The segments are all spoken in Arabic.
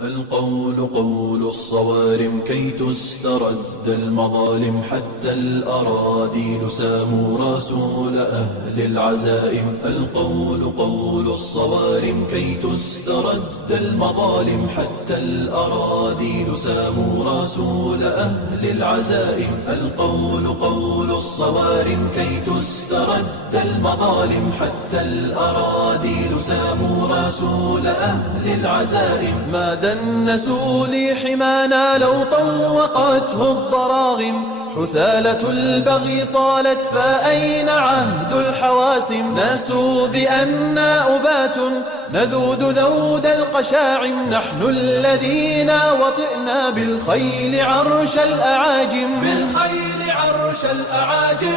القول قول الصوارم كي تسترد المظالم، حتى الأراذيل ساموا رسول أهل العزائم. القول قول الصوارم كي تسترد المظالم، حتى الأراذيل ساموا رسول أهل العزائم. القول قول الصوارم كي تسترد المظالم، حتى الأراذيل ساموا رسول أهل العزائم. ما دنسوا لي حمانا لو طوقته الضراغم، حثالة البغي صالت فأين عهد الحواسم. ناسوا بأننا أبات نذود ذود القشاعم، نحن الذين وطئنا بالخيل عرش الأعاجم. بالخيل عرش الأعاجم.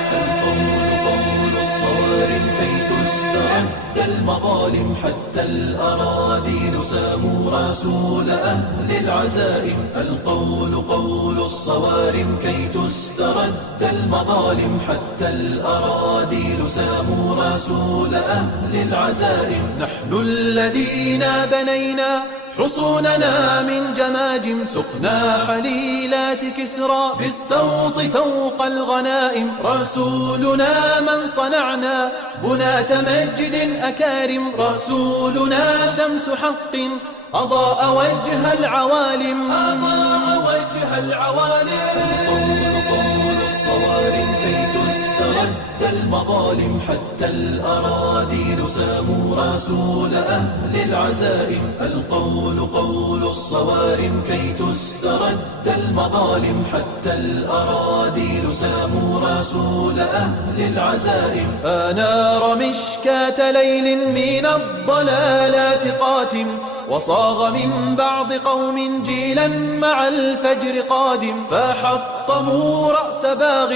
قول الصوارم كي تسترد المظالم، حتى الأراذيل ساموا رسول أهل العزائم. القول قول الصوارم كي تسترد المظالم، حتى الأراذيل ساموا رسول أهل العزائم. نحن الذين بنينا حصوننا من جماجم، سقنا حليلات كسرى بالسوط سوق الغنائم. رسولنا من صنعنا بنات مجد أكارم، رسولنا شمس حق أضاء وجه العوالم. أضاء وجه العوالم. قول الصوارم كي تسترد المظالم، حتى الأراذيل ساموا رسول أهل العزائم. القول قول الصوارم كي تسترد المظالم، حتى الأراذيل ساموا رسول أهل العزائم. أنار مشكاة ليل من الضلالات قاتم، وصاغ من بعض قوم جيلا مع الفجر قادم. فحطموا رأس باغ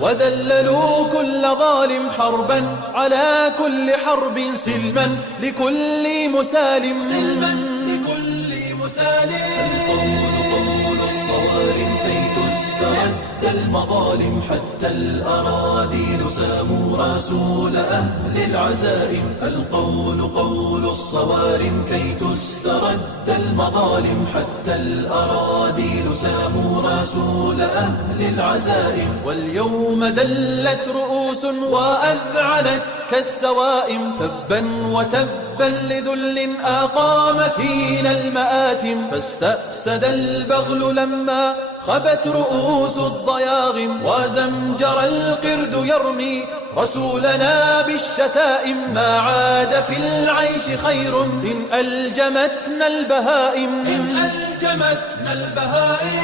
وذللوا كل ظالم، حربا على كل حرب سلما لكل مسالم. سلما لكل مسالم. قول الصوارم كي تسترد المظالم، حتى الأراذيل ساموا رسول أهل العزائم. القول قول الصوارم كي تسترد المظالم، حتى الأراذيل ساموا رسول أهل العزائم. واليوم ذلت رؤوس وأذعنت كالسوائم، تبا وتبا لذل أقام فينا المآتم. فاستأسد البغل لما خبت رؤوس الضياغم، وزمجر القرد يرمي رسولنا بالشتائم. ما عاد في العيش خير إن ألجمتنا البهائم. إن ألجمتنا البهائم.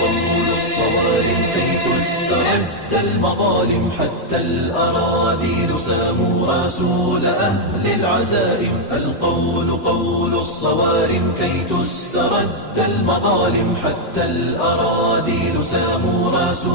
قول الصوارم كي تسترد المظالم، حتى الأراذيل ساموا رسول أهل العزائم. القول قول الصوارم كي تسترد المظالم، حتى الأراذيل ساموا رسول